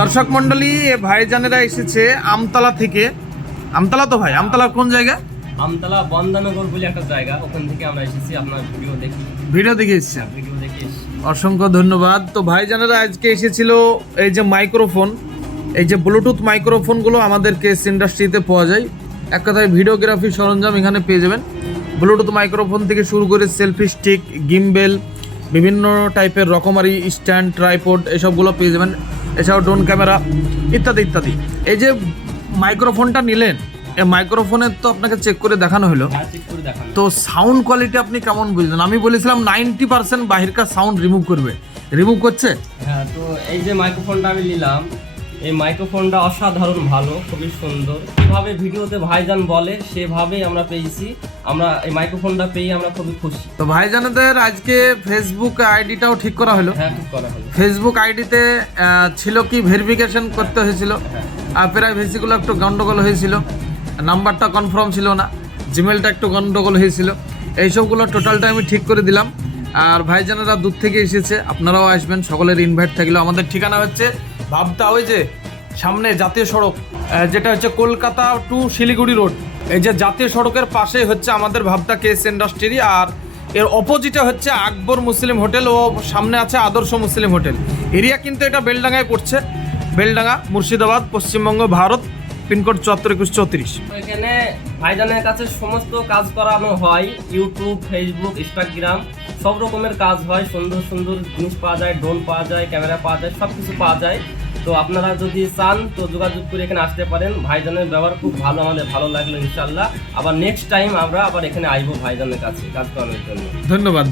দর্শক মন্ডলী, ভাইজানেরা এসেছে আমতলা থেকে। আমতলা তো ভাই, আমতলার কোন জায়গা? আমতলা বন্দনগর বলে একটা জায়গা, ওখান থেকে আমরা এসেছি। আপনার ভিডিও দেখে এসেছেন। ভিডিও দেখে অসংখ্য ধন্যবাদ। তো ভাইজানেরা আজকে এসেছিল এই যে মাইক্রোফোন, এই যে ব্লুটুথ মাইক্রোফোনগুলো আমাদের কেস ইন্ডাস্ট্রিতে পাওয়া যায়। এক কথায় ভিডিওগ্রাফি সরঞ্জাম এখানে পেয়ে যাবেন। ব্লুটুথ মাইক্রোফোন থেকে শুরু করে সেলফি স্টিক, গিম্বেল, বিভিন্ন টাইপের রকমারি স্ট্যান্ড, ট্রাইপড, এসবগুলো পেয়ে যাবেন। এছাড়াও ড্রোন ক্যামেরা ইত্যাদি ইত্যাদি। এই যে মাইক্রোফোনটা নিলেন, এই মাইক্রোফোনের তো আপনাকে চেক করে দেখানো হলো, তো সাউন্ড কোয়ালিটি আপনি কেমন বুঝলেন? আমি বলেছিলাম 90% বাহিরকার সাউন্ড রিমুভ করছে। হ্যাঁ, তো এই যে মাইক্রোফোনটা আমি নিলাম, এই মাইক্রোফোনটা অসাধারণ ভালো, খুবই সুন্দর। যেভাবে ভিডিওতে ভাইজান বলে সেভাবেই আমরা পেয়েছি। আমরা এই মাইক্রোফোনটা পেয়ে আমরা খুবই খুশি। তো ভাইজানদের আজকে ফেসবুক আইডিটাও ঠিক করা হলো। হ্যাঁ, ঠিক করা হলো। ফেসবুক আইডিতে ছিল কি ভেরিফিকেশন করতে হয়েছিল, আর প্রাইভেসিগুলো একটু গন্ডগোল হয়েছিল, নাম্বারটা কনফার্ম ছিল না, জিমেলটা একটু গন্ডগোল হয়েছিল। এইসবগুলো টোটালটা আমি ঠিক করে দিলাম। আর ভাইজানেরা দূর থেকে এসেছে, আপনারাও আসবেন, সকলের ইনভাইট থাকলো। আমাদের ঠিকানা হচ্ছে ভাবতা, ওই যে সামনে জাতীয় সড়ক, যেটা হচ্ছে কলকাতা টু শিলিগুড়ি রোড, এই যে জাতীয় সড়কের পাশেই হচ্ছে আমাদের ভাবতা কেস ইন্ডাস্ট্রি। আর এর অপোজিটে হচ্ছে আকবর মুসলিম হোটেল, ও সামনে আছে আদর্শ মুসলিম হোটেল। এরিয়া কিন্তু এটা বেলডাঙ্গায় পড়ছে, বেলডাঙ্গা, মুর্শিদাবাদ, পশ্চিমবঙ্গ, ভারত। পিনকোড 742134। এখানে ভাইজানের কাছে সমস্ত কাজ করানো হয়, ইউটিউব, ফেসবুক, ইনস্টাগ্রাম, সব রকমের কাজ হয়। সুন্দর সুন্দর জিনিস পাওয়া যায়, ড্রোন পাওয়া যায়, ক্যামেরা পাওয়া যায়, সব কিছু পাওয়া যায়। তো আপনারা যদি চান তো যোগাযোগ করে এখানে আসতে পারেন। ভাইজানের ব্যবহার খুব ভালো, আমাদের ভালো লাগলো। ইনশাল্লাহ আবার নেক্সট টাইম আমরা আবার এখানে আসবো ভাইজানের কাছে কাজ করানোর জন্য। ধন্যবাদ।